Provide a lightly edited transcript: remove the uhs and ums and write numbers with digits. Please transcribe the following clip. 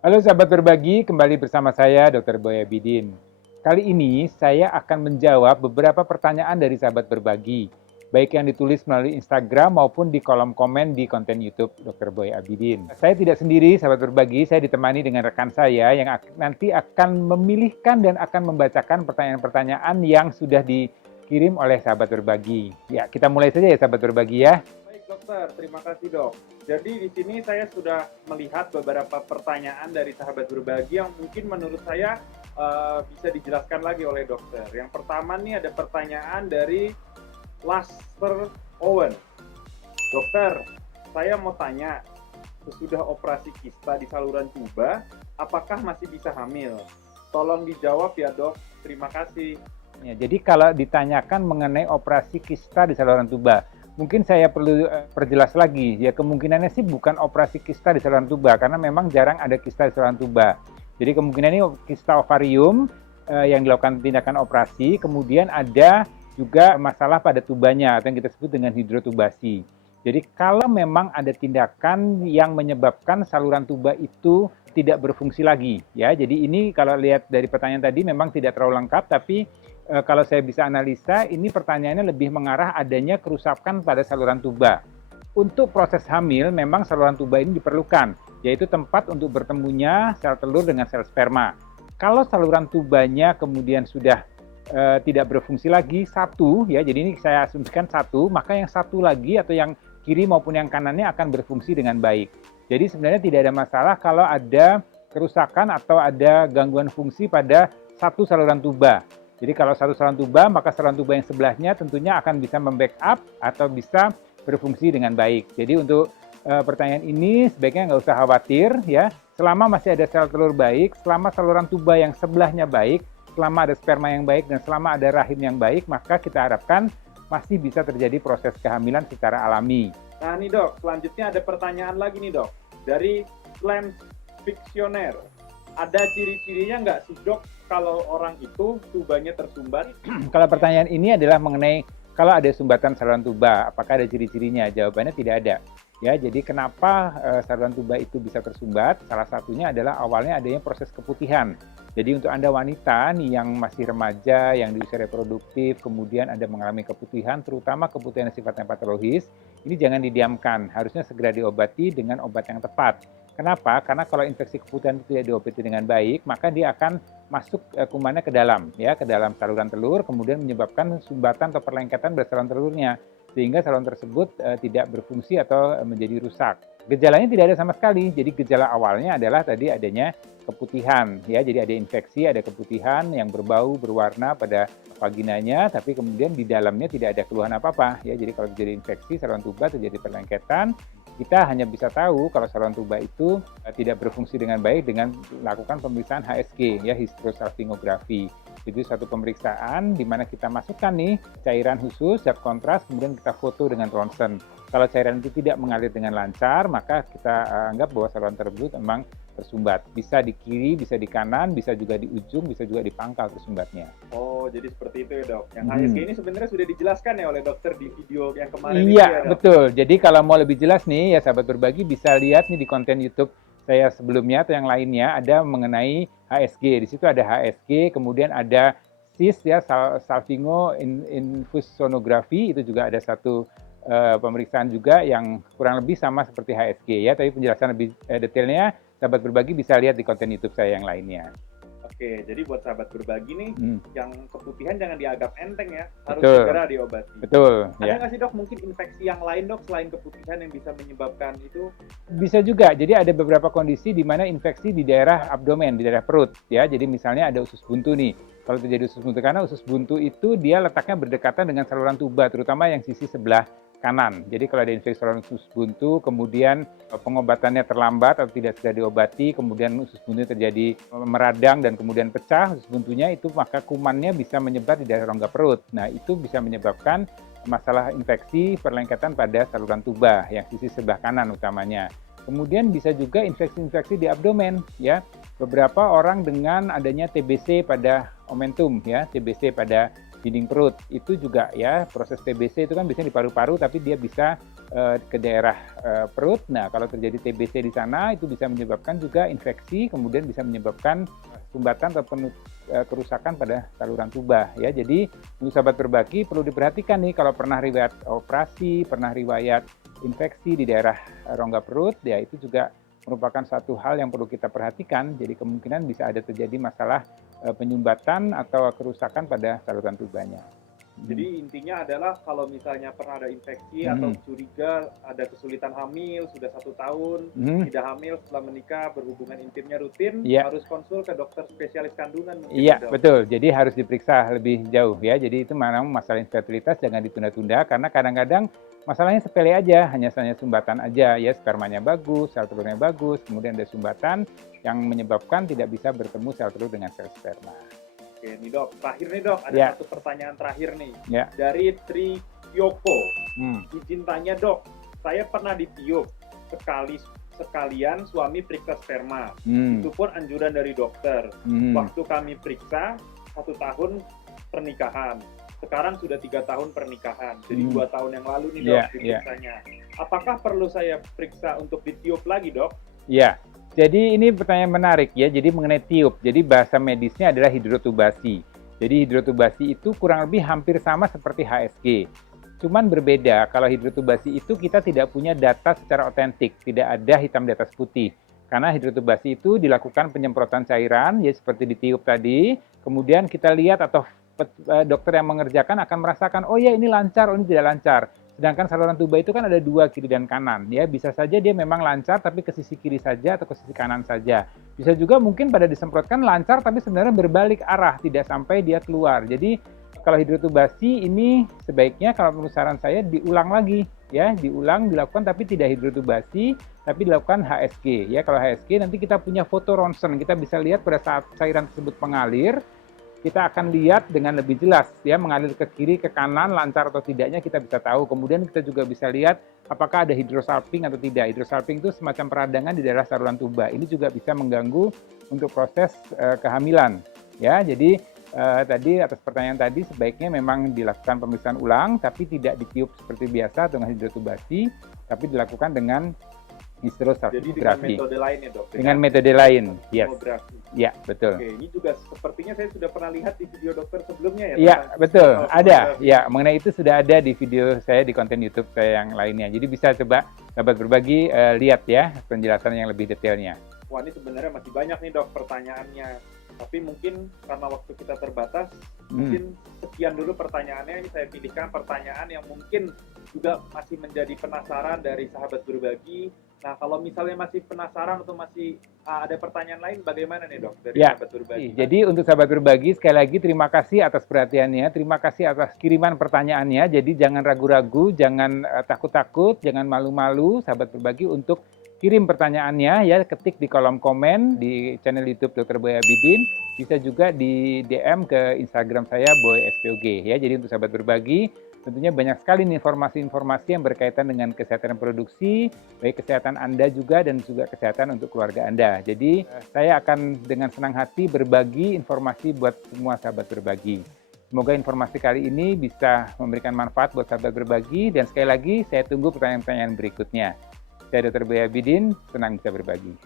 Halo sahabat berbagi, kembali bersama saya Dr. Boy Abidin. Kali ini saya akan menjawab beberapa pertanyaan dari sahabat berbagi, baik yang ditulis melalui Instagram maupun di kolom komen di konten YouTube Dr. Boy Abidin. Saya tidak sendiri sahabat berbagi, saya ditemani dengan rekan saya yang nanti akan memilihkan dan akan membacakan pertanyaan-pertanyaan yang sudah dikirim oleh sahabat berbagi. Ya, kita mulai saja ya sahabat berbagi ya. Baik dokter, terima kasih dok. Jadi di sini saya sudah melihat beberapa pertanyaan dari sahabat berbagi yang mungkin menurut saya bisa dijelaskan lagi oleh dokter. Yang pertama nih ada pertanyaan dari Laster Owen. Dokter, saya mau tanya, sesudah operasi kista di saluran tuba, apakah masih bisa hamil? Tolong dijawab ya dok, terima kasih. Ya, jadi kalau ditanyakan mengenai operasi kista di saluran tuba, mungkin saya perlu perjelas lagi. Ya, kemungkinannya sih bukan operasi kista di saluran tuba karena memang jarang ada kista di saluran tuba. Jadi kemungkinan ini kista ovarium yang dilakukan tindakan operasi, kemudian ada juga masalah pada tubanya atau yang kita sebut dengan hidrotubasi. Jadi kalau memang ada tindakan yang menyebabkan saluran tuba itu tidak berfungsi lagi, ya. Jadi ini kalau lihat dari pertanyaan tadi memang tidak terlalu lengkap, tapi kalau saya bisa analisa, ini pertanyaannya lebih mengarah adanya kerusakan pada saluran tuba. Untuk proses hamil, memang saluran tuba ini diperlukan, yaitu tempat untuk bertemunya sel telur dengan sel sperma. Kalau saluran tubanya kemudian sudah tidak berfungsi lagi, satu, ya, jadi ini saya asumsikan satu, maka yang satu lagi atau yang kiri maupun yang kanannya akan berfungsi dengan baik. Jadi sebenarnya tidak ada masalah kalau ada kerusakan atau ada gangguan fungsi pada satu saluran tuba. Jadi kalau satu saluran tuba, maka saluran tuba yang sebelahnya tentunya akan bisa membackup atau bisa berfungsi dengan baik. Jadi untuk pertanyaan ini sebaiknya nggak usah khawatir ya. Selama masih ada sel telur baik, selama saluran tuba yang sebelahnya baik, selama ada sperma yang baik, dan selama ada rahim yang baik, maka kita harapkan masih bisa terjadi proses kehamilan secara alami. Nah nih dok, selanjutnya ada pertanyaan lagi nih dok. Dari Slam Fictioner. Ada ciri-cirinya nggak sih dok kalau orang itu tubanya tersumbat? Kalau pertanyaan ini adalah mengenai kalau ada sumbatan saluran tuba, apakah ada ciri-cirinya? Jawabannya tidak ada. Ya, jadi kenapa saluran tuba itu bisa tersumbat? Salah satunya adalah awalnya adanya proses keputihan. Jadi untuk Anda wanita nih yang masih remaja, yang di usia reproduktif, kemudian Anda mengalami keputihan, terutama keputihan yang sifatnya patologis, ini jangan didiamkan, harusnya segera diobati dengan obat yang tepat. Kenapa? Karena kalau infeksi keputihan itu tidak diobati dengan baik, maka dia akan masuk kumannya ke dalam, ya, ke dalam saluran telur, kemudian menyebabkan sumbatan atau perlengketan pada saluran telurnya, sehingga saluran tersebut tidak berfungsi atau menjadi rusak. Gejalanya tidak ada sama sekali, jadi gejala awalnya adalah tadi adanya keputihan, ya, jadi ada infeksi, ada keputihan yang berbau, berwarna pada vaginanya, tapi kemudian di dalamnya tidak ada keluhan apa-apa, ya. Jadi kalau terjadi infeksi saluran tuba, terjadi perlengketan, kita hanya bisa tahu kalau saluran tuba itu tidak berfungsi dengan baik dengan melakukan pemeriksaan HSG, ya, hysterosalpingografi. Itu satu pemeriksaan di mana kita masukkan nih cairan khusus, zat kontras, kemudian kita foto dengan ronsen. Kalau cairan itu tidak mengalir dengan lancar, maka kita anggap bahwa saluran tersebut memang tersumbat. Bisa di kiri, bisa di kanan, bisa juga di ujung, bisa juga di pangkal tersumbatnya. Oh, jadi seperti itu ya dok. Yang HSG ini sebenarnya sudah dijelaskan ya oleh dokter di video yang kemarin Iya, itu ya dok? betul. Jadi kalau mau lebih jelas nih, ya sahabat berbagi bisa lihat nih di konten YouTube saya sebelumnya atau yang lainnya ada mengenai HSG. Di situ ada HSG, kemudian ada SIS ya, salpingo infus sonografi, itu juga ada satu pemeriksaan juga yang kurang lebih sama seperti HSG ya, tapi penjelasan lebih detailnya sahabat berbagi bisa lihat di konten YouTube saya yang lainnya. Oke, jadi buat sahabat berbagi nih, yang keputihan jangan dianggap enteng ya, harus Betul. segera diobati. Betul. Ada Ya. nggak sih dok mungkin infeksi yang lain dok selain keputihan yang bisa menyebabkan itu? Bisa juga. Jadi ada beberapa kondisi di mana infeksi di daerah abdomen, di daerah perut ya. Jadi misalnya ada usus buntu nih. Kalau terjadi usus buntu, karena usus buntu itu dia letaknya berdekatan dengan saluran tuba, terutama yang sisi sebelah kanan. Jadi kalau ada infeksi saluran usus buntu, kemudian pengobatannya terlambat atau tidak segera diobati, kemudian usus buntu terjadi meradang dan kemudian pecah usus buntunya, itu maka kumannya bisa menyebar di daerah rongga perut. Nah, itu bisa menyebabkan masalah infeksi perlengketan pada saluran tuba yang sisi sebelah kanan utamanya. Kemudian bisa juga infeksi-infeksi di abdomen ya. Beberapa orang dengan adanya TBC pada omentum ya, TBC pada dinding perut. Itu juga ya proses TBC itu kan biasanya di paru-paru tapi dia bisa ke daerah perut. Nah, kalau terjadi TBC di sana itu bisa menyebabkan juga infeksi, kemudian bisa menyebabkan sumbatan atau kerusakan pada saluran tuba ya. Jadi untuk sahabat berbagi perlu diperhatikan nih kalau pernah riwayat operasi, pernah riwayat infeksi di daerah rongga perut, ya itu juga merupakan satu hal yang perlu kita perhatikan. Jadi kemungkinan bisa ada terjadi masalah penyumbatan atau kerusakan pada saluran tubanya. Jadi intinya adalah kalau misalnya pernah ada infeksi atau curiga ada kesulitan hamil sudah 1 tahun, tidak hamil setelah menikah, berhubungan intimnya rutin, harus konsul ke dokter spesialis kandungan mungkin. Iya, betul. Jadi harus diperiksa lebih jauh ya. Jadi itu memang masalah infertilitas jangan ditunda-tunda karena kadang-kadang masalahnya sepele aja, hanya sumbatan aja ya, spermanya bagus, sel telurnya bagus, kemudian ada sumbatan yang menyebabkan tidak bisa bertemu sel telur dengan sel sperma. Oke nih dok, terakhir nih dok, ada satu pertanyaan terakhir nih dari Tri Yoko. Izin tanya dok, saya pernah ditiup sekalian suami periksa sperma. Itu pun anjuran dari dokter. Waktu kami periksa 1 tahun pernikahan. Sekarang sudah 3 tahun pernikahan. Jadi 2 tahun yang lalu nih dok diperiksanya. Apakah perlu saya periksa untuk ditiup lagi dok? Iya. Jadi ini pertanyaan menarik ya, jadi mengenai tiup. Jadi bahasa medisnya adalah hidrotubasi. Jadi hidrotubasi itu kurang lebih hampir sama seperti HSG. Cuman berbeda, kalau hidrotubasi itu kita tidak punya data secara otentik, tidak ada hitam di atas putih. Karena hidrotubasi itu dilakukan penyemprotan cairan, ya seperti ditiup tadi, kemudian kita lihat atau dokter yang mengerjakan akan merasakan, oh ya ini lancar, oh ini tidak lancar. Sedangkan saluran tuba itu kan ada 2, kiri dan kanan. Ya, bisa saja dia memang lancar tapi ke sisi kiri saja atau ke sisi kanan saja. Bisa juga mungkin pada disemprotkan lancar tapi sebenarnya berbalik arah, tidak sampai dia keluar. Jadi kalau hidrotubasi ini sebaiknya kalau menurut saran saya diulang lagi ya, dilakukan tapi tidak hidrotubasi tapi dilakukan HSG ya. Kalau HSG nanti kita punya foto ronsen, kita bisa lihat pada saat cairan tersebut mengalir. Kita akan lihat dengan lebih jelas ya, mengalir ke kiri, ke kanan, lancar atau tidaknya kita bisa tahu. Kemudian kita juga bisa lihat apakah ada hydrosalping atau tidak. Hydrosalping itu semacam peradangan di daerah saluran tuba. Ini juga bisa mengganggu untuk proses kehamilan. Ya, jadi tadi atas pertanyaan tadi sebaiknya memang dilakukan pemeriksaan ulang, tapi tidak ditiup seperti biasa dengan hidrotubasi, tapi dilakukan dengan hysterosalpingografi. Jadi dengan metode lain ya dok? Dengan metode lain, yes. Ya, betul. Oke, ini juga sepertinya saya sudah pernah lihat di video dokter sebelumnya ya? Iya, betul. Ada. Ya, mengenai itu sudah ada di video saya di konten YouTube saya yang lainnya. Jadi bisa coba sahabat berbagi lihat ya penjelasan yang lebih detailnya. Wah, ini sebenarnya masih banyak nih dok pertanyaannya. Tapi mungkin karena waktu kita terbatas, mungkin sekian dulu pertanyaannya. Ini saya pilihkan pertanyaan yang mungkin juga masih menjadi penasaran dari sahabat berbagi. Nah, kalau misalnya masih penasaran atau masih ada pertanyaan lain, bagaimana nih dok dari sahabat berbagi? Jadi untuk sahabat berbagi, sekali lagi terima kasih atas perhatiannya, terima kasih atas kiriman pertanyaannya. Jadi jangan ragu-ragu, jangan takut-takut, jangan malu-malu sahabat berbagi untuk kirim pertanyaannya ya, ketik di kolom komen di channel YouTube Dr. Boy Abidin, bisa juga di DM ke Instagram saya Boy SPOG ya. Jadi untuk sahabat berbagi, tentunya banyak sekali nih informasi-informasi yang berkaitan dengan kesehatan reproduksi, baik kesehatan Anda juga dan juga kesehatan untuk keluarga Anda. Jadi saya akan dengan senang hati berbagi informasi buat semua sahabat berbagi. Semoga informasi kali ini bisa memberikan manfaat buat sahabat berbagi dan sekali lagi saya tunggu pertanyaan-pertanyaan berikutnya. Saya Dr. Boy Abidin, senang bisa berbagi.